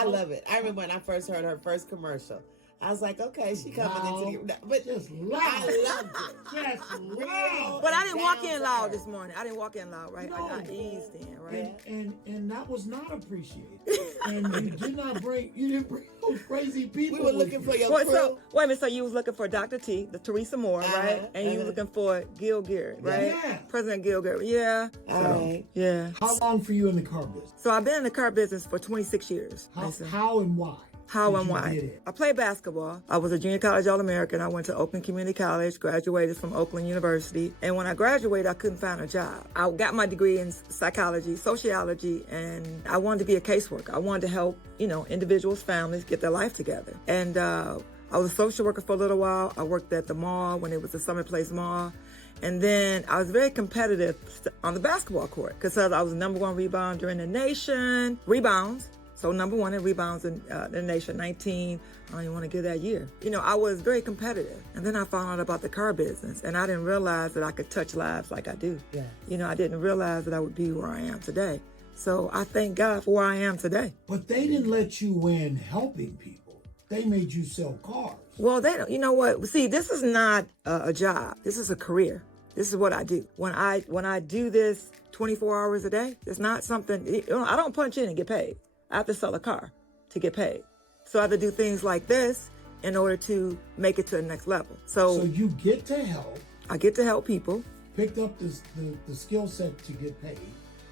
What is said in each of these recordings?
I love it. I remember when I first heard her first commercial. I was like, okay, she coming into the... But just loud. I loved it. Just loud. But I didn't walk in loud this morning. I didn't walk in loud, right? No. I got eased in, right? And that was not appreciated. And you didn't bring those crazy people. We were looking for your crew. So, wait a minute, so you was looking for Dr. T, the Teresa Moore, right? And you was looking for Gil Garrett, right? Yeah. President Gil Garrett, yeah. All right. Yeah. How long for you in the car business? So I've been in the car business for 26 years. How and why? How and did you why? get it? I played basketball. I was a junior college All-American. I went to Oakland Community College, graduated from Oakland University. And when I graduated, I couldn't find a job. I got my degree in psychology, sociology, and I wanted to be a caseworker. I wanted to help, individuals, families get their life together. And I was a social worker for a little while. I worked at the mall when it was the Summit Place Mall. And then I was very competitive on the basketball court because I was the #1 rebounder in the nation. Rebounds. So #1 in rebounds in the nation, 19, I don't even want to give that year. I was very competitive. And then I found out about the car business, and I didn't realize that I could touch lives like I do. Yeah. I didn't realize that I would be where I am today. So I thank God for where I am today. But they didn't let you in helping people. They made you sell cars. Well, they don't, you know what? See, this is not a job. This is a career. This is what I do. When I do this 24 hours a day, it's not something, I don't punch in and get paid. I have to sell a car to get paid. So I have to do things like this in order to make it to the next level. So you get to help. I get to help people. Picked up the skill set to get paid.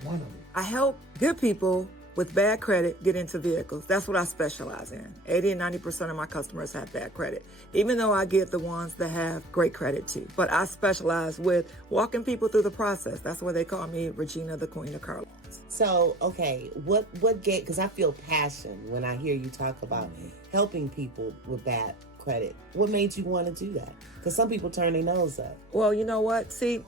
One of them. I help good people with bad credit get into vehicles. That's what I specialize in. 80 and 90% of my customers have bad credit, even though I get the ones that have great credit too. But I specialize with walking people through the process. That's why they call me Regina, the Queen of Car Loans. So, okay, what get, because I feel passion when I hear you talk about helping people with bad credit. What made you want to do that? Because some people turn their nose up. Well, you know what? See,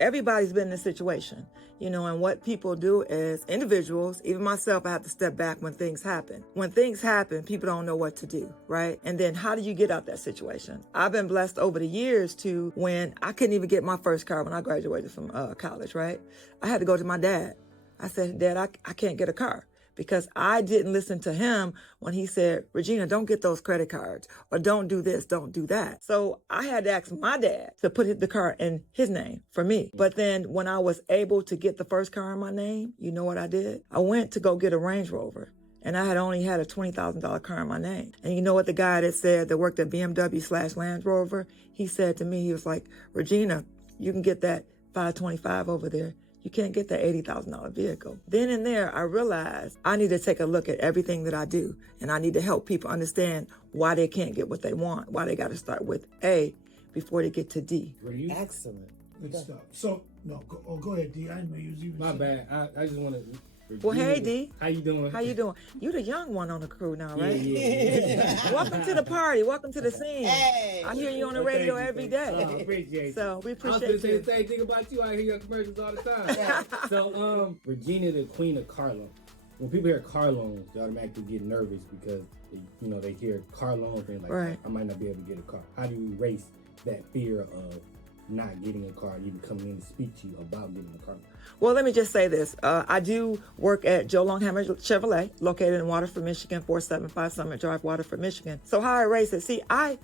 everybody's been in this situation. And what people do is individuals, even myself, I have to step back when things happen. When things happen, people don't know what to do, right? And then how do you get out that situation? I've been blessed over the years to when I couldn't even get my first car when I graduated from college, right? I had to go to my dad. I said, Dad, I can't get a car. Because I didn't listen to him when he said, Regina, don't get those credit cards, or don't do this, don't do that. So I had to ask my dad to put the car in his name for me. But then when I was able to get the first car in my name, you know what I did? I went to go get a Range Rover. And I had only had a $20,000 car in my name. And you know what the guy that worked at BMW/Land Rover, he said to me, he was like, Regina, you can get that 525 over there. You can't get that $80,000 vehicle. Then and there, I realized I need to take a look at everything that I do. And I need to help people understand why they can't get what they want, why they got to start with A before they get to D. Excellent. Good stuff. So, go ahead, D. I know you was even My bad. I just want to... Well, hey, D. How you doing? How you doing? You the young one on the crew now, right? Yeah. Welcome to the party. Welcome to the scene. Hey. I hear you on the radio every day. Appreciate So we I was going appreciate to say you. the same thing about you. I hear your commercials all the time. So, Regina, the Queen of Car Loans. When people hear car loans, they automatically get nervous because they hear car loans and like, I might not be able to get a car. How do you erase that fear of not getting a car, even coming in to speak to you about getting a car? Well, let me just say this. I do work at Joe Longhammer Chevrolet, located in Waterford, Michigan, 475 Summit Drive, Waterford, Michigan. So how I erase it? See, I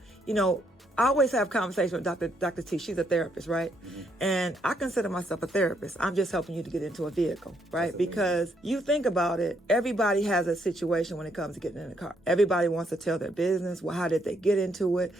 always have conversations with Dr. T. She's a therapist, right? Mm-hmm. And I consider myself a therapist. I'm just helping you to get into a vehicle, right? Because you think about it, everybody has a situation when it comes to getting in a car. Everybody wants to tell their business. Well, how did they get into it?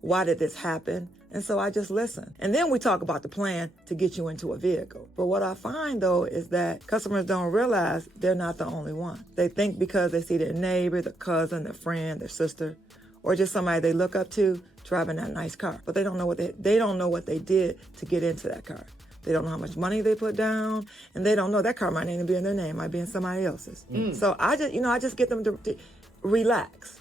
Why did this happen? And so I just listen. And then we talk about the plan to get you into a vehicle. But what I find, though, is that customers don't realize they're not the only one. They think because they see their neighbor, their cousin, their friend, their sister, or just somebody they look up to driving that nice car. But they don't know what they did to get into that car. They don't know how much money they put down, and they don't know that car might not even be in their name, might be in somebody else's. So I just get them to relax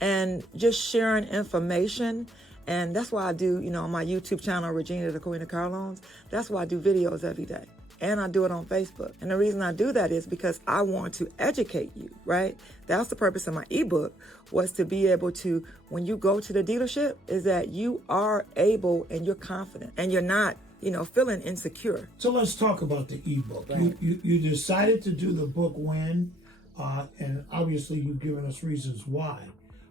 and just sharing information. And that's why I do, on my YouTube channel, Regina, the Queen of Car Loans, that's why I do videos every day. And I do it on Facebook. And the reason I do that is because I want to educate you, right? That's the purpose of my ebook, was to be able to, when you go to the dealership, is that you are able and you're confident and you're not, feeling insecure. So let's talk about the ebook. Right. You decided to do the book when? and obviously you've given us reasons why.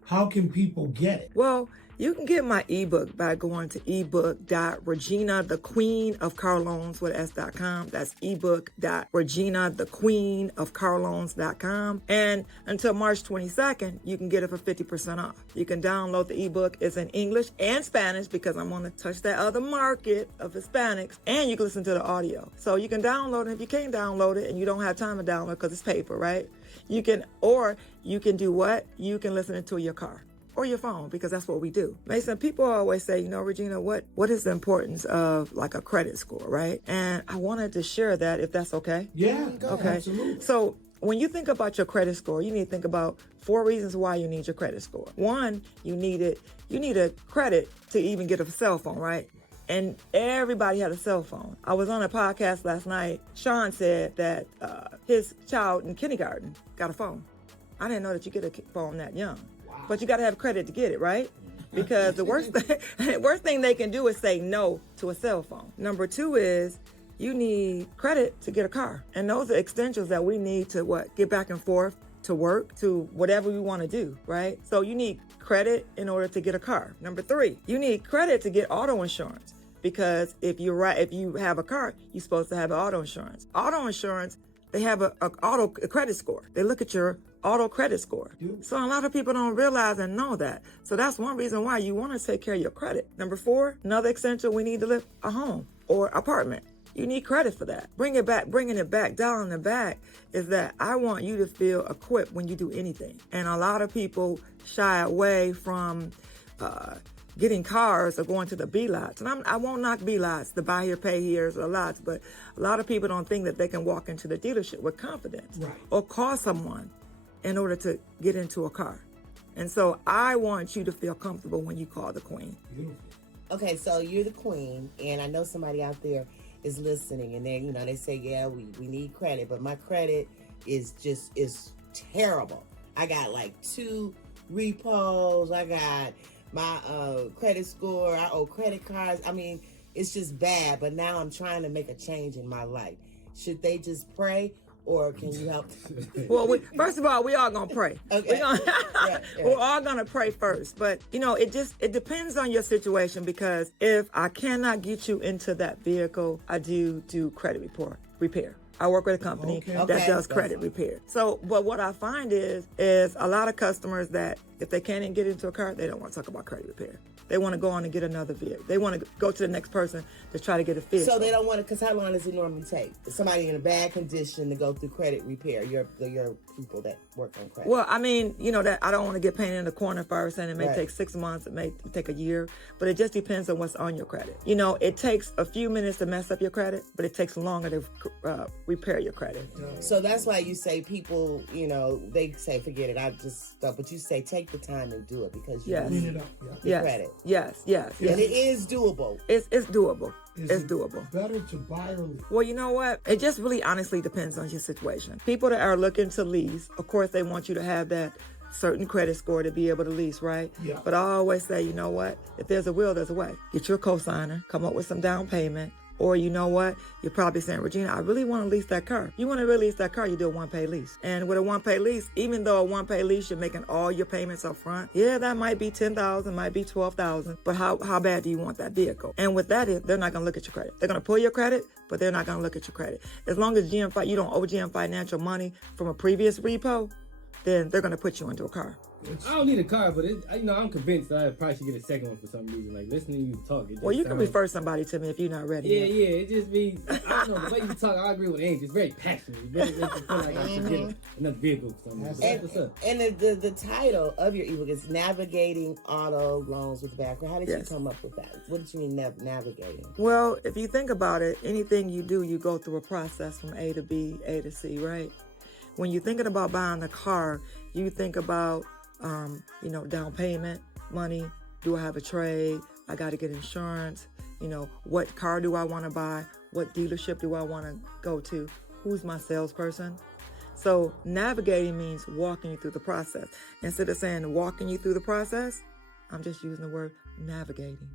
How can people get it? Well, you can get my ebook by going to ebook.reginathequeenofcarloans.com. That's ebook.reginathequeenofcarloans.com. And until March 22nd, you can get it for 50% off. You can download the ebook. It's in English and Spanish because I'm going to touch that other market of Hispanics. And you can listen to the audio. So you can download it. If you can't download it and you don't have time to download it because it's paper, right? You can do what? You can listen it to your car or your phone, because that's what we do. Mason, people always say, Regina, what is the importance of like a credit score, right? And I wanted to share that, if that's okay. Yeah, okay. Absolutely. So when you think about your credit score, you need to think about 4 reasons why you need your credit score. 1, you need a credit to even get a cell phone, right? And everybody had a cell phone. I was on a podcast last night. Sean said that his child in kindergarten got a phone. I didn't know that you get a phone that young. Wow. But you got to have credit to get it, right? Because the worst thing they can do is say no to a cell phone. Number 2 is you need credit to get a car. And those are extensions that we need to get back and forth to work, to whatever we want to do, right? So you need credit in order to get a car. Number 3, you need credit to get auto insurance. Because if you have a car, you're supposed to have auto insurance. Auto insurance, they have a credit score. They look at your auto credit score. So a lot of people don't realize and know that. So that's one reason why you want to take care of your credit. Number 4, another extension, we need to live a home or apartment. You need credit for that. Bringing it back down in the back is that I want you to feel equipped when you do anything. And a lot of people shy away from getting cars or going to the B lots. And I won't knock B lots, the buy here, pay here's or lots, but a lot of people don't think that they can walk into the dealership with confidence or call someone in order to get into a car. And so I want you to feel comfortable when you call the queen. Beautiful. Okay, so you're the queen, and I know somebody out there is listening, and they say, yeah, we need credit, but my credit is terrible. I got like 2 repos. I got my credit score. I owe credit cards. I mean, it's just bad, but now I'm trying to make a change in my life. Should they just pray, or can you help? Well, first of all, we all gonna pray. Okay. We're all gonna pray first. But it depends on your situation, because if I cannot get you into that vehicle, I do credit repair. I work with a company that does credit repair. So, but what I find is a lot of customers that if they can't even get into a car, they don't want to talk about credit repair. They want to go on and get another vehicle. They want to go to the next person to try to get a vehicle. So they don't want to, because how long does it normally take? Somebody in a bad condition to go through credit repair, your people that work on credit. Well, I mean, that I don't want to get painted in the corner first, and it may take 6 months, it may take a year, but it just depends on what's on your credit. It takes a few minutes to mess up your credit, but it takes longer to repair your credit. So that's why you say people, they say, forget it, I just stop. But you say take the time and do it, because you clean it up. credit. Yes. And it is doable. It's doable. It's doable. Better to buy or lease? Well, you know what? It just really honestly depends on your situation. People that are looking to lease, of course, they want you to have that certain credit score to be able to lease, right? Yeah. But I always say, you know what? If there's a will, there's a way. Get your cosigner, come up with some down payment. Or you know what? You're probably saying, Regina, I really want to lease that car. You want to really lease that car, you do a 1-pay lease. And with a 1-pay lease, even though a 1-pay lease, you're making all your payments up front. Yeah, that might be $10,000, might be $12,000. But how bad do you want that vehicle? And with that, they're not going to look at your credit. They're going to pull your credit, but they're not going to look at your credit. As long as you don't owe GM Financial money from a previous repo, then they're going to put you into a car. I don't need a car, but I'm convinced that I probably should get a second one for some reason. Like, listening to you talk. Well, you can refer somebody to me if you're not ready. Yeah. It just means, I don't know, the way you talk, I agree with Angie. It's very passionate. It really makes me feel like I should get another vehicle for some reason. What's up? And the title of your ebook is Navigating Auto Loans with Background. How did you come up with that? What did you mean navigating? Well, if you think about it, anything you do, you go through a process from A to B, A to C, right? When you're thinking about buying a car, you think about down payment, money. Do I have a trade? I got to get insurance. What car do I want to buy? What dealership do I want to go to? Who's my salesperson? So navigating means walking you through the process. Instead of saying walking you through the process, I'm just using the word navigating.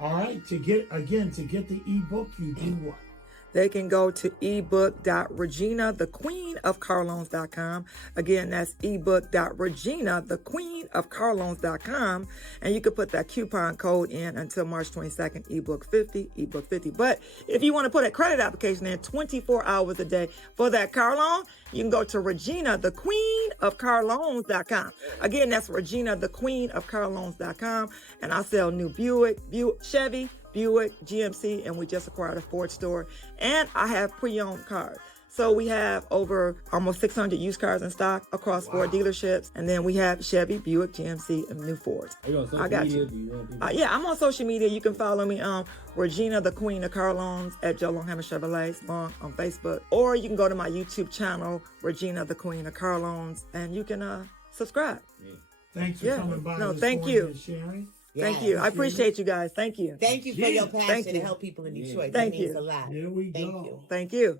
All right. To get the ebook, you do what? they can go to ebook.reginathequeenofcarloans.com. Again, that's ebook.reginathequeenofcarloans.com. And you can put that coupon code in until March 22nd, ebook 50, ebook 50. But if you want to put a credit application in 24 hours a day for that car loan, you can go to reginathequeenofcarloans.com. Again, that's reginathequeenofcarloans.com. And I sell new Chevy, Buick, GMC, and we just acquired a Ford store. And I have pre-owned cars. So we have over almost 600 used cars in stock across 4 dealerships. And then we have Chevy, Buick, GMC, and new Fords. Are you on social media? Do you want people? Yeah, I'm on social media. You can follow me on Regina, the Queen of Car Loans at Joe Longhammer Chevrolet Long on Facebook. Or you can go to my YouTube channel, Regina, the Queen of Car Loans, and you can subscribe. Yeah. Thanks for coming by. No, this thank morning you. and sharing. Thank you. I appreciate you guys. Thank you. Thank you for your passion Thank to you. help people in Detroit. Thank That means you. a lot. Here we Thank go. you. Thank you.